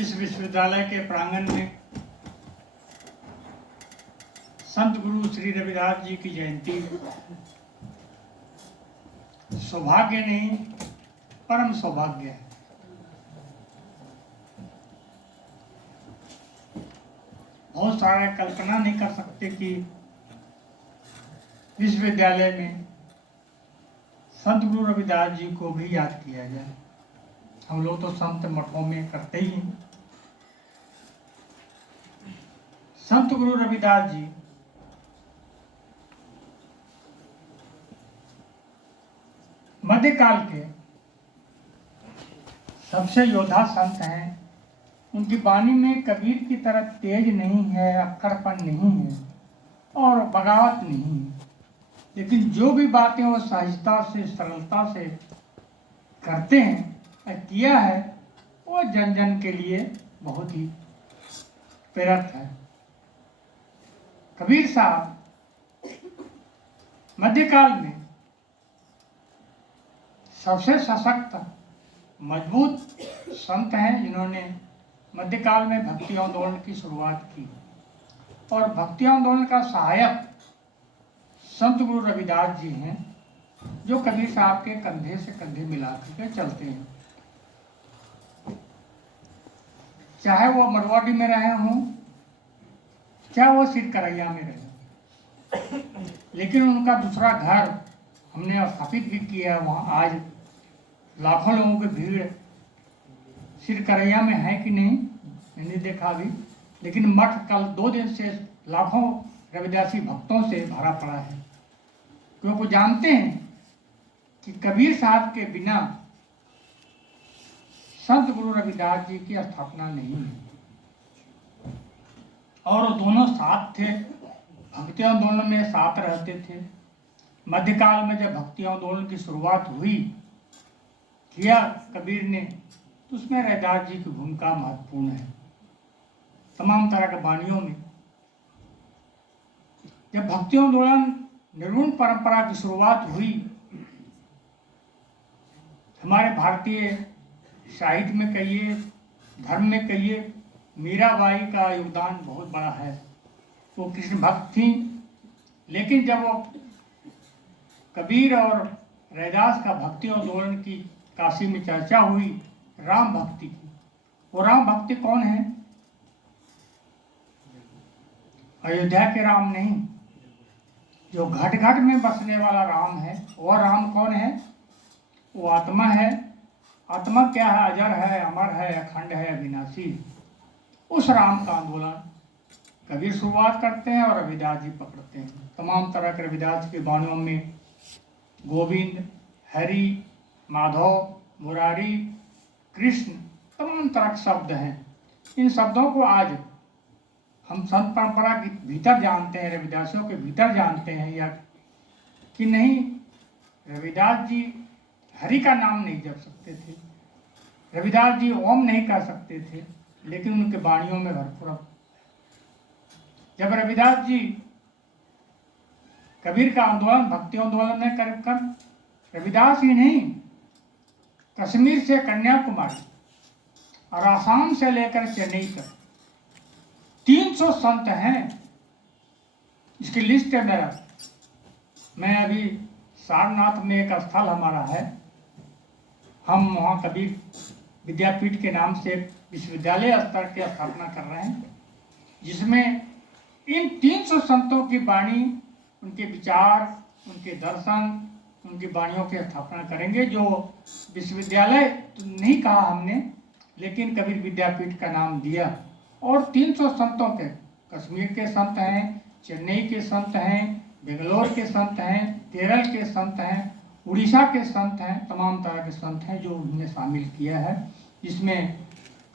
इस विश्वविद्यालय के प्रांगण में संत गुरु श्री रविदास जी की जयंती सौभाग्य नहीं परम सौभाग्य है। बहुत सारे कल्पना नहीं कर सकते कि विश्वविद्यालय में संत गुरु रविदास जी को भी याद किया जाए। हम लोग तो संत मठों में करते ही हैं। संत गुरु रविदास जी मध्यकाल के सबसे योद्धा संत हैं। उनकी वाणी में कबीर की तरह तेज नहीं है, अक्कड़पन नहीं है और बगावत नहीं है, लेकिन जो भी बातें वो सहजता से सरलता से करते हैं किया है वो जन जन के लिए बहुत ही प्रेरक है। कबीर साहब मध्यकाल में सबसे सशक्त मजबूत संत हैं जिन्होंने मध्यकाल में भक्ति आंदोलन की शुरुआत की और भक्ति आंदोलन का सहायक संत गुरु रविदास जी हैं जो कबीर साहब के कंधे से कंधे मिला के चलते हैं। चाहे वो मरवाडी में रहे हों, चाहे वो सिरकरैया में रहे, लेकिन उनका दूसरा घर हमने स्थापित भी किया। वहाँ आज लाखों लोगों की भीड़ सिरकरैया में है कि नहीं मैंने देखा अभी, लेकिन मठ कल 2 दिन से लाखों रविदासी भक्तों से भरा पड़ा है, क्योंकि वो जानते हैं कि कबीर साहब के बिना संत गुरु रविदास जी की स्थापना नहीं है। और वो दोनों साथ थे, भक्ति आंदोलन में साथ रहते थे। मध्यकाल में जब भक्ति आंदोलन की शुरुआत हुई किया कबीर ने, तो उसमें रविदास जी की भूमिका महत्वपूर्ण है। तमाम तरह के वाणियों में जब भक्ति आंदोलन निर्गुण परंपरा की शुरुआत हुई, हमारे भारतीय साहित्य में कहिए, धर्म में कहिए, मीराबाई का योगदान बहुत बड़ा है। वो कृष्ण भक्त थी, लेकिन जब वो कबीर और रविदास का भक्ति आंदोलन की काशी में चर्चा हुई राम भक्ति की, वो राम भक्ति कौन है? अयोध्या के राम नहीं, जो घट घट में बसने वाला राम है। वह राम कौन है? वो आत्मा है। आत्मा क्या है? अजर है, अमर है, अखंड है, अविनाशी। उस राम का आंदोलन कबीर शुरुआत करते हैं और रविदास जी पकड़ते हैं। तमाम तरह के रविदास के वाणियों में गोविंद, हरि, माधव, मुरारी, कृष्ण, तमाम तरह के शब्द हैं। इन शब्दों को आज हम संत परंपरा के भीतर जानते हैं, रविदासियों के भीतर जानते हैं या कि नहीं। रविदास जी हरि का नाम नहीं जप सकते थे, रविदास जी ओम नहीं कर सकते थे, लेकिन उनके वाणियों में भरपूर। जब रविदास जी कबीर का आंदोलन भक्ति आंदोलन में कर रविदास ही नहीं, कश्मीर से कन्याकुमारी और आसाम से लेकर चेन्नई तक 300 संत हैं। इसकी लिस्ट है मेरा। मैं अभी सारनाथ में एक स्थल हमारा है, हम वहाँ कबीर विद्यापीठ के नाम से विश्वविद्यालय स्तर की स्थापना कर रहे हैं, जिसमें इन 300 संतों की वाणी, उनके विचार, उनके दर्शन, उनकी वाणियों की स्थापना करेंगे। जो विश्वविद्यालय तो नहीं कहा हमने, लेकिन कबीर विद्यापीठ का नाम दिया। और 300 संतों के, कश्मीर के संत हैं, चेन्नई के संत हैं, बेंगलोर के संत हैं, केरल के संत हैं, उड़ीसा के संत हैं, तमाम तरह के संत हैं जो उन्होंने शामिल किया है, जिसमें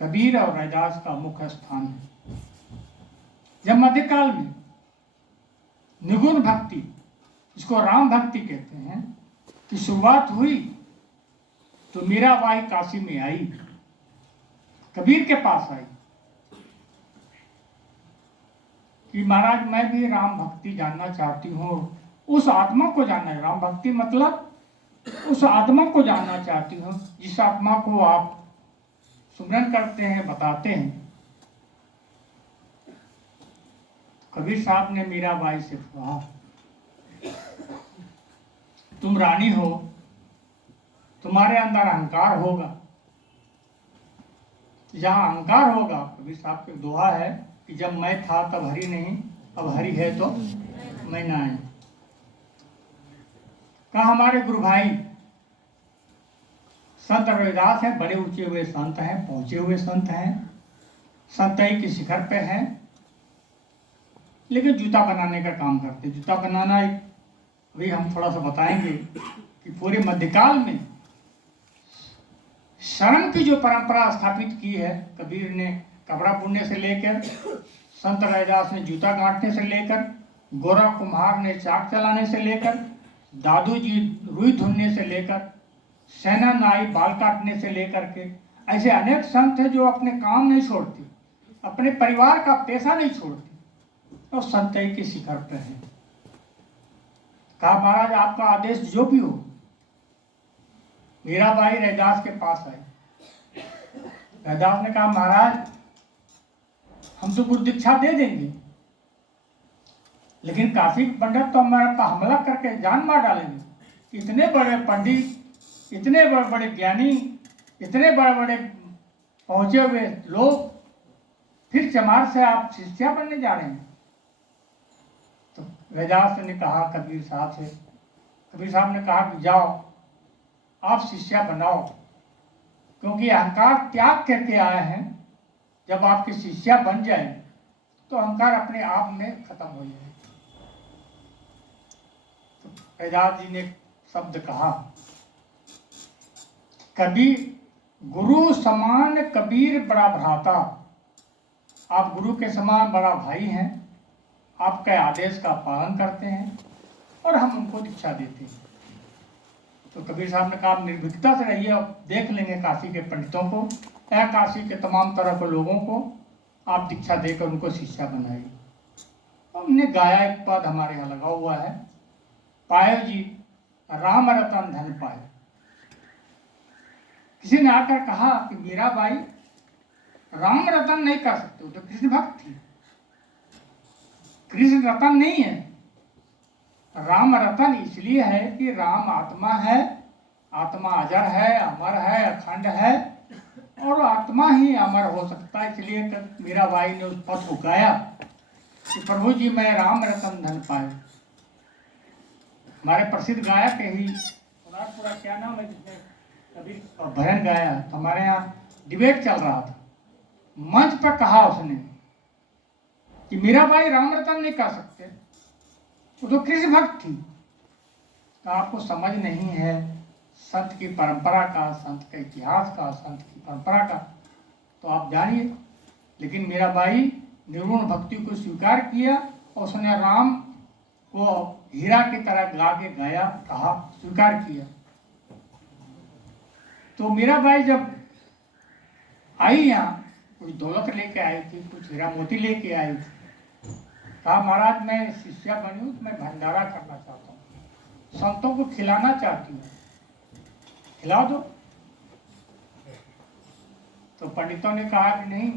कबीर और रविदास का मुख्य स्थान है। जब मध्यकाल में निगुण भक्ति, इसको राम भक्ति कहते हैं, की शुरुआत हुई तो मीराबाई काशी में आई, कबीर के पास आई कि महाराज मैं भी राम भक्ति जानना चाहती हूँ, उस आत्मा को जानना है। राम भक्ति मतलब उस आत्मा को जानना चाहती हूँ जिस आत्मा को आप सुमरन करते हैं, बताते हैं। कबीर साहब ने मीराबाई से कहा, तुम रानी हो, तुम्हारे अंदर अहंकार होगा। जहां अहंकार होगा, कबीर साहब की दोहा है कि जब मैं था तब हरि नहीं, अब हरि है तो मैं ना है। कहा हमारे गुरु भाई संत रविदास हैं, बड़े ऊंचे हुए संत हैं, पहुंचे हुए संत हैं, संतई के शिखर पे हैं, लेकिन जूता बनाने का काम करते। जूता बनाना एक, अभी हम थोड़ा सा बताएंगे कि पूरे मध्यकाल में शरण की जो परंपरा स्थापित की है, कबीर ने कपड़ा बुनने से लेकर, संत रविदास ने जूता गांठने से लेकर, गोरा कुम्हार ने चाक चलाने से लेकर, दादू जी रुई धुनने से लेकर, सेना नाई बाल काटने से लेकर के, ऐसे अनेक संत हैं जो अपने काम नहीं छोड़ते, अपने परिवार का पैसा नहीं छोड़ते और संतई के शिखर पर है। कहा महाराज आपका आदेश जो भी हो। मीराबाई रैदास के पास आई। रैदास ने कहा महाराज हम तो गुरु दीक्षा दे देंगे, लेकिन काशी पंडित तो हमारे पर हमला करके जान मार डालेंगे। इतने बड़े पंडित, इतने बड़े बड़े ज्ञानी, इतने बड़े बड़े पहुंचे हुए लोग, फिर चमार से आप शिष्या बनने जा रहे हैं। तो रैदास ने कहा कबीर साहब से, कबीर साहब ने कहा कि जाओ आप शिष्या बनाओ, क्योंकि अहंकार त्याग करके आए हैं। जब आपकी शिष्या बन जाए तो अहंकार अपने आप में खत्म हो जाए। तो रैदास जी ने शब्द कहा, कबीर गुरु समान कबीर बड़ा भ्राता। आप गुरु के समान बड़ा भाई हैं, आपके आदेश का पालन करते हैं और हम उनको दीक्षा देते हैं। तो कबीर साहब ने कहा निर्भीकता से रहिए, अब देख लेंगे काशी के पंडितों को या काशी के तमाम तरह के लोगों को आप दीक्षा देकर उनको शिष्या बनाइए। हमने गाया एक पद हमारे यहाँ लगा हुआ है, पायो जी राम रतन धन पाए। किसी ने आकर कहा कि मीराबाई राम रतन नहीं कर सकते, तो कृष्ण भक्त थी, कृष्ण रतन नहीं है। राम रतन इसलिए है कि राम आत्मा है, आत्मा अजर है, अमर है, अखंड है, और आत्मा ही अमर हो सकता है। इसलिए मीराबाई ने उस पद को गाया कि प्रभु जी मैं राम रतन धन पाए। हमारे प्रसिद्ध गायक ही पूरा क्या नाम है जिसने कभी भजन गाया, तो हमारे यहाँ डिबेट चल रहा था, मंच पर कहा उसने कि मीराबाई राम रतन नहीं कर सकते, वो तो कृष्ण भक्त थी। तो आपको समझ नहीं है संत की परंपरा का, संत के इतिहास का, संत की परंपरा का, तो आप जानिए। लेकिन मीराबाई निर्गुण भक्ति को स्वीकार किया और उसने राम को हीरा की तरह ला के गाया, कहा, स्वीकार किया। तो मीराबाई जब आई यहाँ, कुछ दौलत लेके आई थी, कुछ हीरा मोती लेके आई थी। कहा महाराज मैं शिष्या बनी हूँ, मैं भंडारा करना चाहता हूँ, संतों को खिलाना चाहती हूँ, खिला दो। तो पंडितों ने कहा कि नहीं,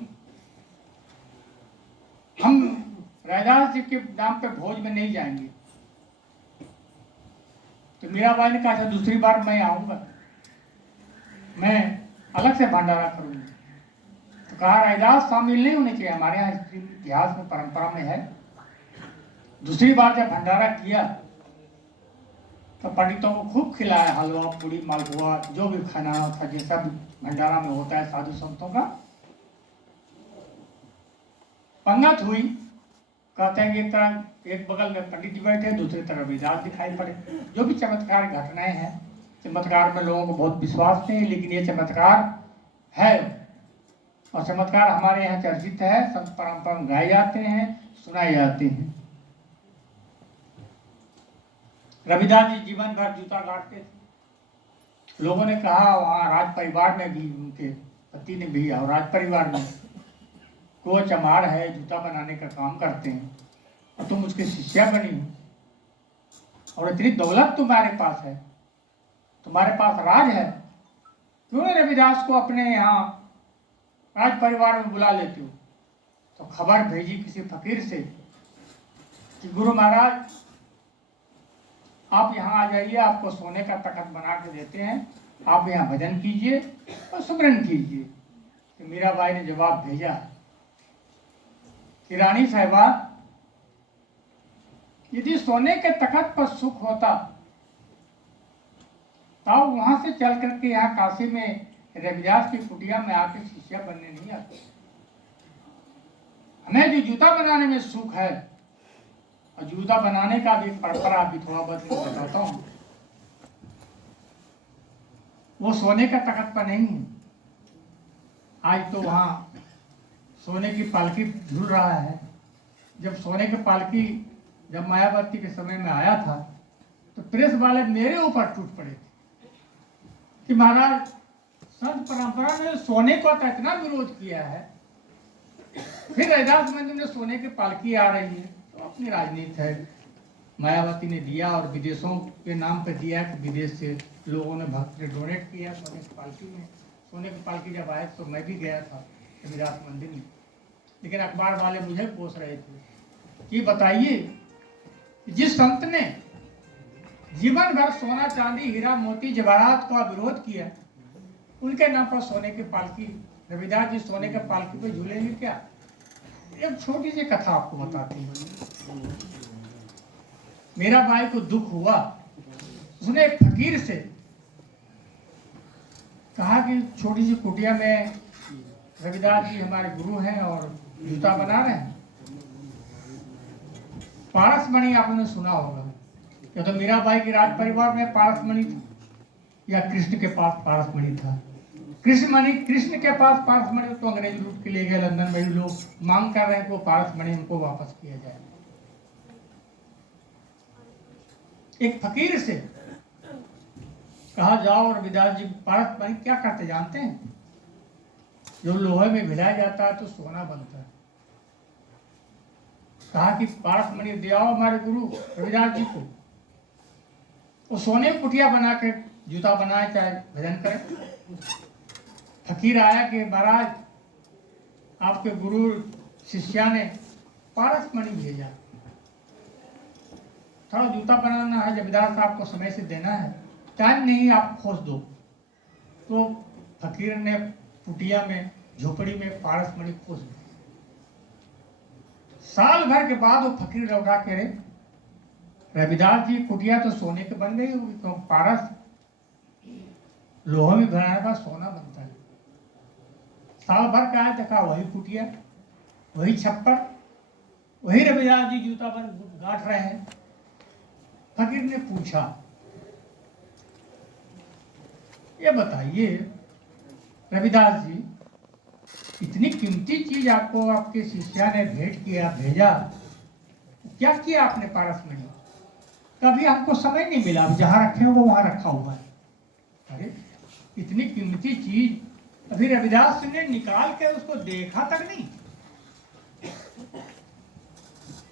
हम रैदास जी के नाम पे भोज में नहीं जाएंगे। तो मीराबाई ने कहा दूसरी बार मैं आऊंगा, मैं अलग से भंडारा करूंगी। तो कहा रैदास शामिल नहीं होने चाहिए, हमारे यहाँ इतिहास में परंपरा में है। दूसरी बार जब भंडारा किया तो पंडितों को खूब खिलाया, हलवा पूड़ी मालपुआ जो भी खाना था, जैसा भी भंडारा में होता है साधु संतों का। पंगत हुई, कहते हैं कि एक बगल में पंडित जी बैठे, दूसरी तरफ रैदास दिखाई पड़े। जो भी चमत्कार घटनाएं हैं, चमत्कार में लोगों को बहुत विश्वास नहीं, लेकिन ये चमत्कार है और चमत्कार हमारे यहाँ चर्चित है, संत परंपरा में गाए जाते हैं, सुनाए जाते हैं। रविदास जी जीवन भर जूता गाड़ते थे। लोगों ने कहा वहाँ राज परिवार में भी, उनके पति ने भी, और राज परिवार में को चमार है, जूता बनाने का काम करते हैं, और तुम उसके शिष्या बनी हो, और इतनी दौलत तुम्हारे पास है, तुम्हारे पास राज है, क्यों रविदास को अपने यहाँ राज परिवार में बुला लेते हो। तो खबर भेजी किसी फकीर से कि गुरु महाराज आप यहाँ आ जाइए, आपको सोने का तखत बना के देते हैं, आप यहाँ भजन कीजिए और सुमरन कीजिए। तो मीराबाई ने जवाब भेजा कि रानी साहिबा, यदि सोने के तखत पर सुख होता तब वहां से चल करके यहाँ काशी में रविदास की कुटिया में आके शिष्या बनने नहीं आते। हमें जो जूता बनाने में सुख है, और जूता बनाने का भी परंपरा भी थोड़ा बहुत बताता हूँ, वो सोने का तखत पर नहीं है। आज तो वहाँ सोने की पालकी झूल रहा है। जब सोने की पालकी जब मायावती के समय में आया था तो प्रेस वाले मेरे ऊपर टूट पड़े थे कि महाराज संत परंपरा ने सोने को तो इतना विरोध किया है, फिर रविदास मंदिर में सोने की पालकी आ रही है, तो अपनी राजनीति है। मायावती ने दिया और विदेशों के नाम पे दिया कि विदेश से लोगों ने, भक्त ने डोनेट किया सोने की पालकी में। सोने की पालकी जब आए तो मैं भी गया था रविदास मंदिर में, लेकिन अखबार वाले मुझे कोस रहे थे कि बताइए जिस संत ने जीवन भर सोना चांदी हीरा मोती जवाहरात का विरोध किया, उनके नाम पर सोने की पालकी, रविदास जी सोने के पालकी पे झूलेंगे क्या? एक छोटी सी कथा आपको बताती हूँ। मीराबाई को दुख हुआ, उसने एक फकीर से कहा कि छोटी सी कुटिया में रविदास जी हमारे गुरु हैं और जूता बना रहे हैं। पारसमणि आपने सुना होगा, या तो मीराबाई के राज परिवार में पारसमणि था या कृष्ण के पास पारसमणि था। कृष्ण के पास पारसमणि तो अंग्रेज लूट के ले गए लंदन में। लोग मांग कर रहे हैं कि वो पारसमणि उनको वापस किया जाए। एक फकीर से कहा जाओ रविदास जी पारसमणि क्या करते जानते हैं? जो लोहे में मिलाया जाता है तो सोना बनता है। कहा कि पारसमणि दे आओ हमारे गुरु रविदास जी को, वो सोने की कुटिया बना के जूता बनाए चाहे भजन करे। फकीर आया कि महाराज आपके गुरु शिष्या ने पारसमणि भेजा, थोड़ा जूता बनाना है, जमींदार साहब को समय से देना है, टाइम नहीं आप खोज दो। तो फकीर ने कुटिया में झोपड़ी में पारसमणि खोज दी। साल भर के बाद वो फकीर लौटा के रविदास जी कुटिया तो सोने के बन गई होगी, तो पारस लोहे में बनाने का सोना बनता है। साल भर का है, देखा वही कुटिया, वही छप्पर, वही रविदास जी जूता बन गांठ रहे हैं। फकीर ने पूछा, ये बताइए रविदास जी, इतनी कीमती चीज आपको आपके शिष्या ने भेंट किया, भेजा, क्या किया आपने पारसमणि? कभी हमको समय नहीं मिला, जहां रखे हो वो वहां रखा हुआ है। अरे इतनी कीमती चीज अभी रविदास ने निकाल के उसको देखा तक नहीं।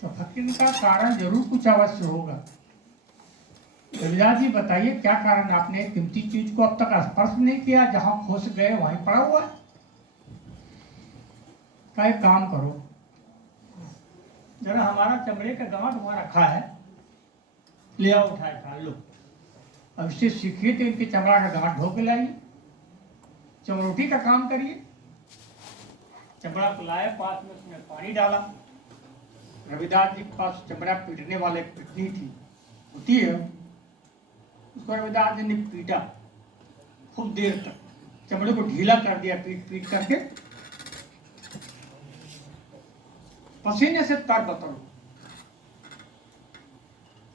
तो फकीर का कारण जरूर कुछ अवश्य होगा। रविदास जी बताइए क्या कारण, आपने कीमती चीज को अब तक स्पर्श नहीं किया, जहां खोस गए वहीं पड़ा हुआ है। का एक काम करो, जरा हमारा चमड़े का गांठ वहां रखा है, ले आओ उठाए खा लो। अब इससे सीखिए तो इनके चमड़ा का गांठ धो के लाइए, चमरोटी का काम करिए। चमड़ा को लाए, पास में उसमें पानी डाला। रविदास जी के पास चमड़ा पीटने वाले पिटनी थी होती है, उसको रविदास जी ने पीटा खूब देर तक, चमड़े को ढीला कर दिया पीट पीट करके, पसीने से तर बतर।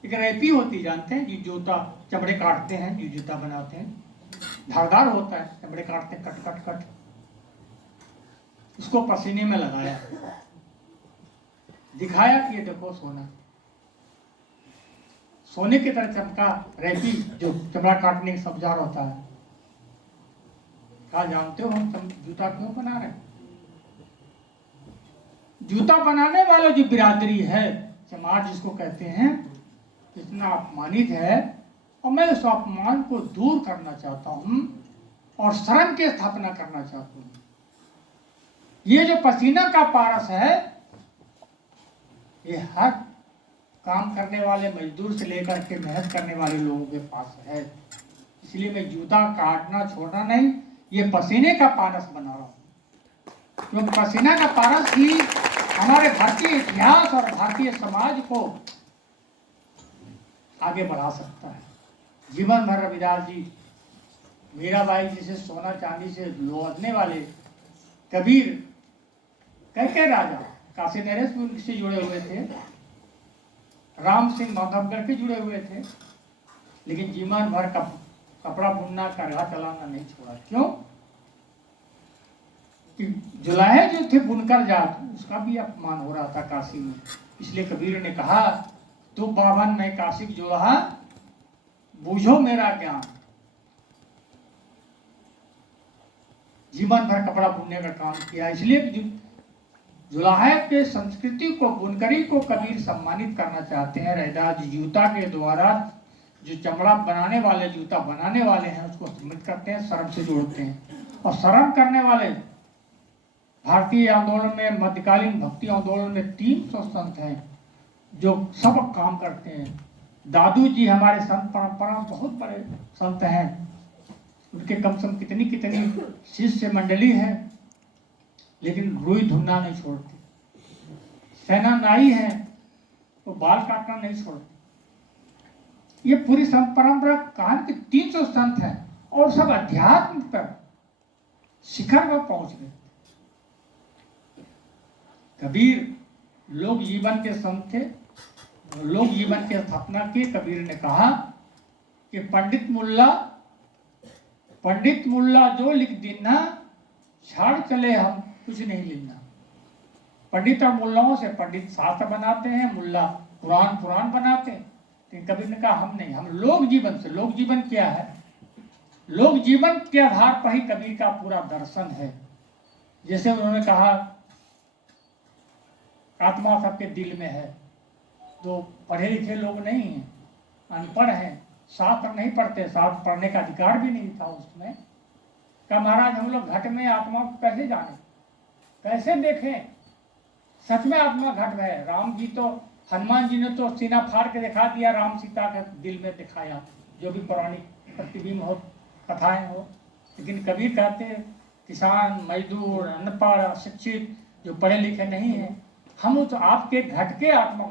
एक रेपी होती जानते हैं, जी जूता चमड़े काटते हैं, जी जूता बनाते हैं, धारदार होता है, चमड़े काटते हैं कट कट कट, उसको पसीने में लगाया, दिखाया कि ये देखो सोना, सोने की तरह चमका रेपी जो चमड़ा काटने का औजार होता है। कहा जानते हो हम जूता क्यों बना रहे हैं? जूता बनाने वाला जो बिरादरी है, समाज जिसको कहते हैं, इतना अपमानित है, और मैं उस अपमान को दूर करना चाहता हूं और शर्म की स्थापना करना चाहता हूं। ये जो पसीना का पारस है, ये हर काम करने वाले मजदूर से लेकर के मेहनत करने वाले लोगों के पास है। इसलिए मैं जूता काटना छोड़ना नहीं, ये पसीने का पारस बना रहा हूं, क्योंकि पसीना का पारस ही हमारे भारतीय इतिहास और भारतीय समाज को आगे बढ़ा सकता है। जीवन भर रविदास जी मीराबाई जी से सोना चांदी से लौटने वाले, कबीर कैके राजा काशी नरेश भी उनसे जुड़े हुए थे, राम सिंह माधवगढ़ के जुड़े हुए थे, लेकिन जीवन भर कपड़ा बुनना, करघा चलाना नहीं छोड़ा। क्यों? कि जुलाहे जो थे बुनकर जात, उसका भी अपमान हो रहा था काशी में। इसलिए कबीर ने कहा, तू बावन मैं काशी की जुलाहा, बूझो मेरा ज्ञान। जीवन भर कपड़ा बुनने का काम किया। इसलिए जुलाहे के संस्कृति को, बुनकरी को कबीर सम्मानित करना चाहते हैं। रविदास जी जूता के द्वारा जो चमड़ा बनाने वाले, जूता बनाने वाले हैं, उसको सम्मिलित करते हैं, शर्म से जोड़ते हैं। और शर्म करने वाले भारतीय आंदोलन में, मध्यकालीन भक्ति आंदोलन में 300 संत हैं जो सब काम करते हैं। दादू जी हमारे संत परंपरा बहुत बड़े संत हैं, उनके कम से कम कितनी कितनी शिष्य मंडली है, लेकिन रुई धुनना नहीं छोड़ती। सेना नाई है तो बाल काटना नहीं छोड़ती। ये पूरी संत परंपरा कहा कि 300 संत हैं और सब अध्यात्म पर शिखर पर पहुंच गए। कबीर लोक जीवन के संत थे, लोक जीवन की स्थापना की। कबीर ने कहा कि पंडित मुल्ला जो लिख देना, छाड़ चले हम कुछ नहीं लेना। पंडित और मुल्लाओं से पंडित शास्त्र बनाते हैं, मुल्ला पुराण बनाते हैं, लेकिन कबीर ने कहा हम नहीं, हम लोक जीवन से। लोक जीवन क्या है? लोक जीवन के आधार पर ही कबीर का पूरा दर्शन है। जैसे उन्होंने कहा आत्मा सबके दिल में है। जो पढ़े लिखे लोग नहीं हैं, अनपढ़ हैं, शास्त्र नहीं पढ़ते, शास्त्र पढ़ने का अधिकार भी नहीं था उसमें। कहा महाराज हम लोग घट में आत्मा को कैसे जाने, कैसे देखें? सच में आत्मा घट में है। राम जी तो, हनुमान जी ने तो सीना फाड़ के दिखा दिया, राम सीता के दिल में दिखाया, जो भी पौराणिक प्रतिबिंब हो, कथाएं हो। लेकिन कबीर कहते हैं किसान, मजदूर, अनपढ़, अशिक्षित, जो पढ़े लिखे नहीं हैं, हम तो आपके घट के आत्मा,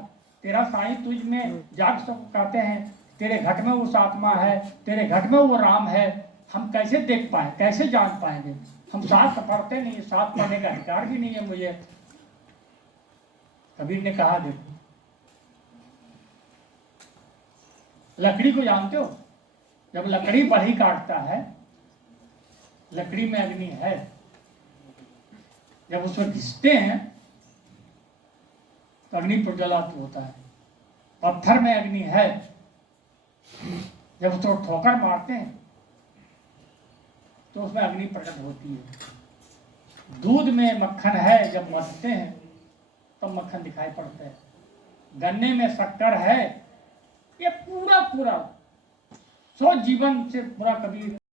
तेरा साईं तुझ में जाग सब कहते हैं, तेरे घट में उस आत्मा है, तेरे घट में वो राम है, हम कैसे देख पाए, कैसे जान पाएंगे? हम शास्त्र पढ़ते नहीं, शास्त्र पढ़ने का अधिकार भी नहीं है मुझे। कबीर ने कहा देखो, लकड़ी को जानते हो? जब लकड़ी बढ़ी काटता है, लकड़ी में अग्नि है, जब उसमें घिसते हैं तो अग्नि प्रज्वलित होता है। पत्थर में अग्नि है, जब उसको ठोकर मारते हैं तो उसमें अग्नि प्रकट होती है। दूध में मक्खन है, जब मथते हैं तब तो मक्खन दिखाई पड़ता है। गन्ने में शक्कर है। ये पूरा सो जीवन से पूरा कबीर